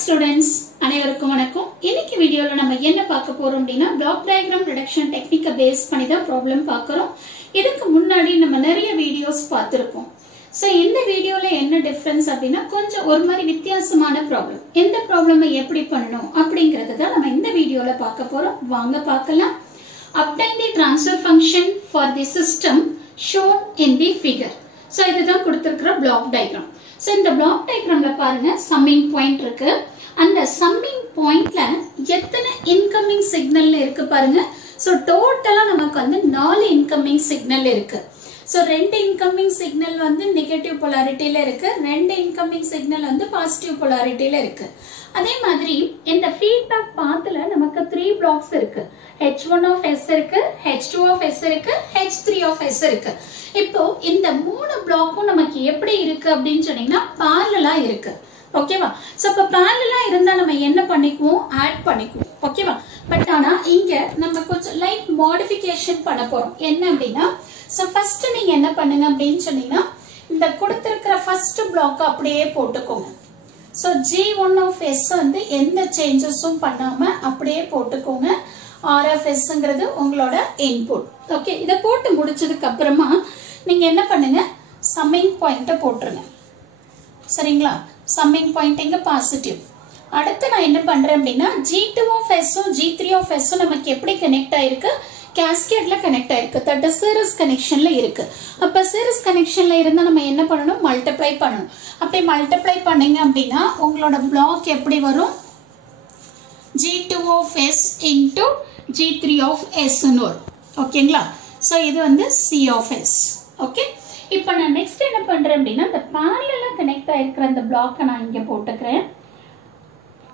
students, அனைவருக்கும் வணக்கம். இன்னைக்கு வீடியோல நம்ம என்ன பார்க்க போறோம் அப்படினா block diagram reduction technique base பண்ணி தான் ப்ராப்ளம் பார்க்கறோம். இதுக்கு முன்னாடி நம்ம நிறைய வீடியோஸ் பார்த்திருப்போம். சோ இந்த வீடியோல என்ன டிஃபரன்ஸ் அப்படினா கொஞ்சம் ஒரு மாதிரி வித்தியாசமான ப்ராப்ளம். இந்த ப்ராப்ளமை எப்படி பண்ணனும் அப்படிங்கறத தான் நம்ம இந்த வீடியோல பார்க்க போறோம். வாங்க பார்க்கலாம். Obtain the transfer function for the system shown in the figure. So இதுதான் கொடுத்திருக்கிற block diagram. So இந்த block diagramல பாருங்க summing point இருக்கு. அந்த summing pointல எத்தனை incoming signal இருக்கு பாருங்க. So டோட்டலா நமக்கு வந்து 4 incoming signal இருக்கு. So ரெண்டு incoming signal வந்து negative polarityல இருக்கு. ரெண்டு incoming signal வந்து positive polarityல இருக்கு. அதே மாதிரி இந்த feedback pathல நமக்கு 3 blocks இருக்கு. H1 of S இருக்கு, H2 of S இருக்கு, H3 of S இருக்கு. இப்போ இந்த மூணு பிளாக்கும் நமக்கு எப்படி இருக்கு அப்படினு சொன்னீங்கன்னா parallel-ஆ இருக்கு. ஓகேவா? சோ அப்ப parallel-ஆ இருந்தா நம்ம என்ன பண்ணிக்குவோம்? ஆட் பண்ணிக்குவோம். ஓகேவா? பட் ஆனா இங்க நம்ம கொஞ்சம் லைட் மாடிஃபிகேஷன் பண்ண போறோம். என்ன அப்படினா சோ ஃபர்ஸ்ட் நீங்க என்ன பண்ணுங்க அப்படினு சொன்னீங்கன்னா இந்த கொடுத்திருக்கிற ஃபர்ஸ்ட் பிளாக் அப்படியே போட்டுக்கோங்க. சோ G1 of S வந்து எந்த சேஞ்சஸும் பண்ணாம அப்படியே போட்டுக்கோங்க. R of S ங்கிறது உங்களோட இன்புட். ஓகே, இத போட்டு முடிச்சதுக்கு அப்புறமா நீங்க என்ன பண்ணுங்க? சம்மிங் பாயிண்ட போட்டுருங்க. சரிங்களா? சம்மிங் பாயிண்ட் இங்க பாசிட்டிவ். அடுத்து நான் என்ன பண்றேன் அப்படினா G2 of S um G3 of S உம் நமக்கு எப்படி கனெக்ட் ஆயிருக்கு? கேஸ்கேட்ல கனெக்ட் ஆயிருக்கு. தட் சீரிஸ் கனெக்ஷன்ல இருக்கு. அப்ப சீரிஸ் கனெக்ஷன்ல இருந்தா நம்ம என்ன பண்ணணும்? மல்டிப்ளை பண்ணணும். அப்படி மல்டிப்ளை பண்ணீங்க அப்படினா உங்களோட பிளாக் எப்படி வரும்? G2 of S into G3 of S ன்னு வரும். ஓகேங்களா? சோ இது வந்து C of S. ஓகே, இப்போ நான் நெக்ஸ்ட் என்ன பண்றேன் அப்படினா இந்த parallel-ஆ கனெக்ட் ஆயிருக்கிற அந்த பிளாக்கை நான் இங்க போட்டுக்கிறேன்.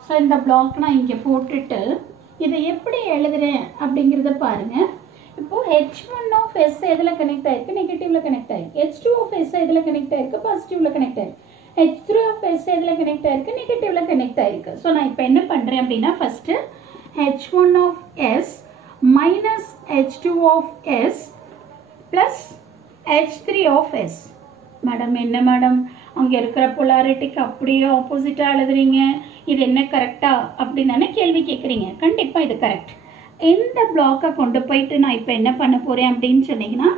சோ இந்த பிளாக் நான் இங்க போட்டுட்டு இதை எப்படி எழுதுறேன் அப்படிங்கறத பாருங்க. இப்போ H1 of S எதுல கனெக்ட் ஆயிருக்கு? நெகட்டிவ்ல கனெக்ட் ஆயிருக்கு. H2 of S எதுல கனெக்ட் ஆயிருக்கு? பாசிட்டிவ்ல கனெக்ட் ஆயிருக்கு. H3 of S எதுல கனெக்ட் ஆயிருக்கு? நெகட்டிவ்ல கனெக்ட் ஆயிருக்கு. சோ நான் இப்போ என்ன பண்றேன் அப்படினா first H1 of S minus H2 of S plus H3 of S. Madam என்ன மேடம் அங்க இருக்கிற polarity-க்கு அப்படியே ஆப்போசிட்டா எழுதுறீங்க, இது என்ன கரெக்ட்டா அப்படினே கேள்வி கேக்குறீங்க. கண்டிப்பா இது கரெக்ட். இந்த பிளாக்கை கொண்டு போயிட்டு நான் இப்போ என்ன பண்ண போறேன் அப்படினு சொன்னீங்கன்னா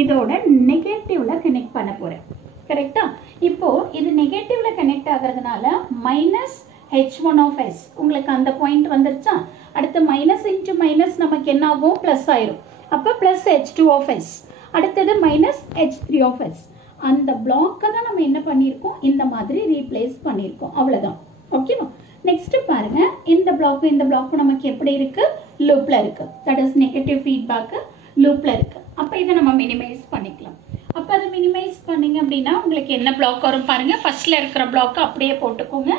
இதோட நெகட்டிவ்ல கனெக்ட் பண்ண போறேன். கரெக்ட்டா? இப்போ இது நெகட்டிவ்ல கனெக்ட் ஆகிறதுனால மைனஸ் H1 of S உங்களுக்கு அந்த பாயிண்ட் வந்துருச்சா? அடுத்து மைனஸ் இன்டு மைனஸ் நமக்கு என்ன ஆகும்? பிளஸ் ஆயிரும். அப்ப பிளஸ் H2 of S. அடுத்தது மைனஸ் H3 of S. அந்த பிளாக்கை தான் நம்ம என்ன பண்ணியிருக்கோம்? இந்த மாதிரி ரீப்ளேஸ் பண்ணியிருக்கோம். அவ்வளவுதான். ஓகேவா? நெக்ஸ்ட் பாருங்க, இந்த பிளாக் நமக்கு எப்படி இருக்கு? லூப்ல இருக்கு. தட் இஸ் நெகட்டிவ் ஃபீட்பேக் லூப்ல இருக்கு. அப்ப இதை நம்ம மினிமைஸ் பண்ணிக்கலாம். அப்ப அதை மினிமைஸ் பண்ணீங்க அப்படின்னா உங்களுக்கு என்ன பிளாக் வரும் பாருங்க. ஃபர்ஸ்ட்ல இருக்கிற பிளாக் அப்படியே போட்டுக்கோங்க.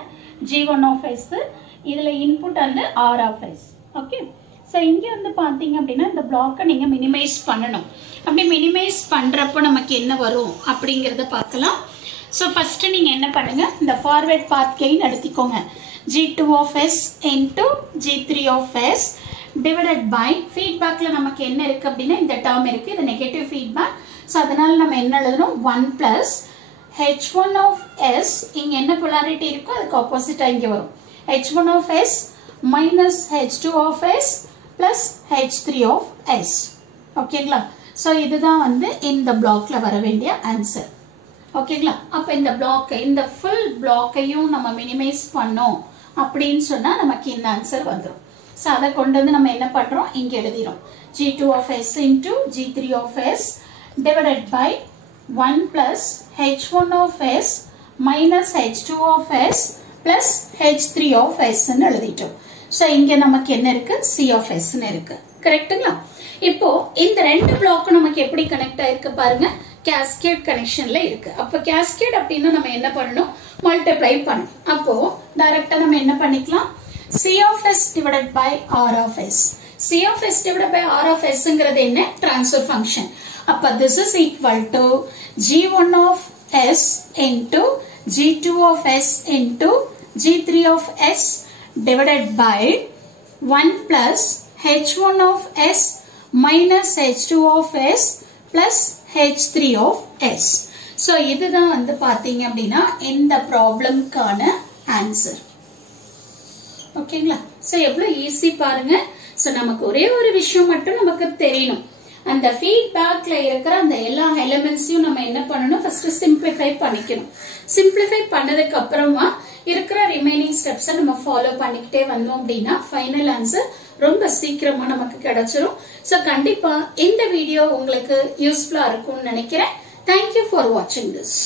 G1 of S, இதுல இன்புட் வந்து R of S. Okay, so இங்க வந்து பாத்தீங்க அப்படின்னா இந்த பிளாக்கை நீங்க மினிமைஸ் பண்ணணும். அப்படி மினிமைஸ் பண்றப்போ நமக்கு என்ன வரும் அப்படிங்கறத பார்க்கலாம். சோ ஃபர்ஸ்ட் நீங்க என்ன பண்ணுங்க? இந்த ஃபார்வர்ட் பாத் கெயின் எடுத்துக்கோங்க. G2 of S into G3 of S divided by feedbackல நமக்கு என்ன இருக்கு அப்படின்னா இந்த டேர்ம் இருக்கு. இது நெகட்டிவ் ஃபீட்பேக். சோ அதனால நம்ம என்ன எழுதணும்? 1 plus H1 of S, இங்க என்ன polarity இருக்கோ அதுக்கு ஆப்போசிட்டா இங்க வரும். H1 of S minus H2 of S plus H3 of S. ஓகேங்களா? சோ இதுதான் வந்து இந்த பிளாக்ல வர வேண்டிய ஆன்சர். ஓகேங்களா? அப்ப இந்த பிளாக், இந்த ஃபுல் பிளாக்கையும் நம்ம மினிமைஸ் பண்ணோம் அப்படின்னு சொன்னா நமக்கு இந்த ஆன்சர் வந்துடும். சோ அதை கொண்டு வந்து நம்ம என்ன பண்றோம்? இங்க எழுதிரும். G2 of S into G3 of S divided by 1 plus H1 of S minus H2 of S plus H3 of S ன்னு எழுதிட்டோம். சோ இங்க நமக்கு என்ன இருக்கு? C of S ன்னு இருக்கு. கரெக்ட்டுங்களா? இப்போ இந்த ரெண்டு பிளாக் நமக்கு எப்படி கனெக்ட் ஆயிருக்கு பாருங்க. கேஸ்கேட் கனெக்ஷன்ல இருக்கு. அப்ப கேஸ்கேட் அப்படின்னா நம்ம என்ன பண்ணணும்? மல்டிப்ளை பண்ணணும். அப்போ டைரக்டா நம்ம என்ன பண்ணிக்கலாம்? C of S divided by R of S. C of S divided by R of S ங்கிறது என்ன? Transfer function. அப்ப this is equal to G1 of S into G2 of S into G3 of S divided by 1 plus H1 of S minus H2 of S plus H3 of S. So இதுதான் வந்து பாத்தீங்க அப்படின்னா இந்த ப்ராப்ளம்க்கான answer. ஓகேங்களா? So எவ்வளவு easy பாருங்க. So நமக்கு ஒரே ஒரு விஷயம் மட்டும் நமக்கு தெரியணும். அந்த ஃபீட்பேக்ல இருக்கிற அந்த எல்லா எலிமெண்ட்ஸையும் நம்ம என்ன பண்ணணும், ஃபர்ஸ்ட் சிம்பிளிஃபை பண்ணிக்கணும். சிம்பிளிஃபை பண்ணதுக்கு அப்புறமா இருக்கிற ரிமைனிங் ஸ்டெப்ஸை நம்ம ஃபாலோ பண்ணிக்கிட்டே வந்தோம் அப்படின்னா ஃபைனல் ஆன்சர் ரொம்ப சீக்கிரமா நமக்கு கிடைச்சிரும். சோ கண்டிப்பா இந்த வீடியோ உங்களுக்கு யூஸ்ஃபுல்லா இருக்கும்னு நினைக்கிறேன். தேங்க்யூ ஃபார் வாட்சிங் திஸ்.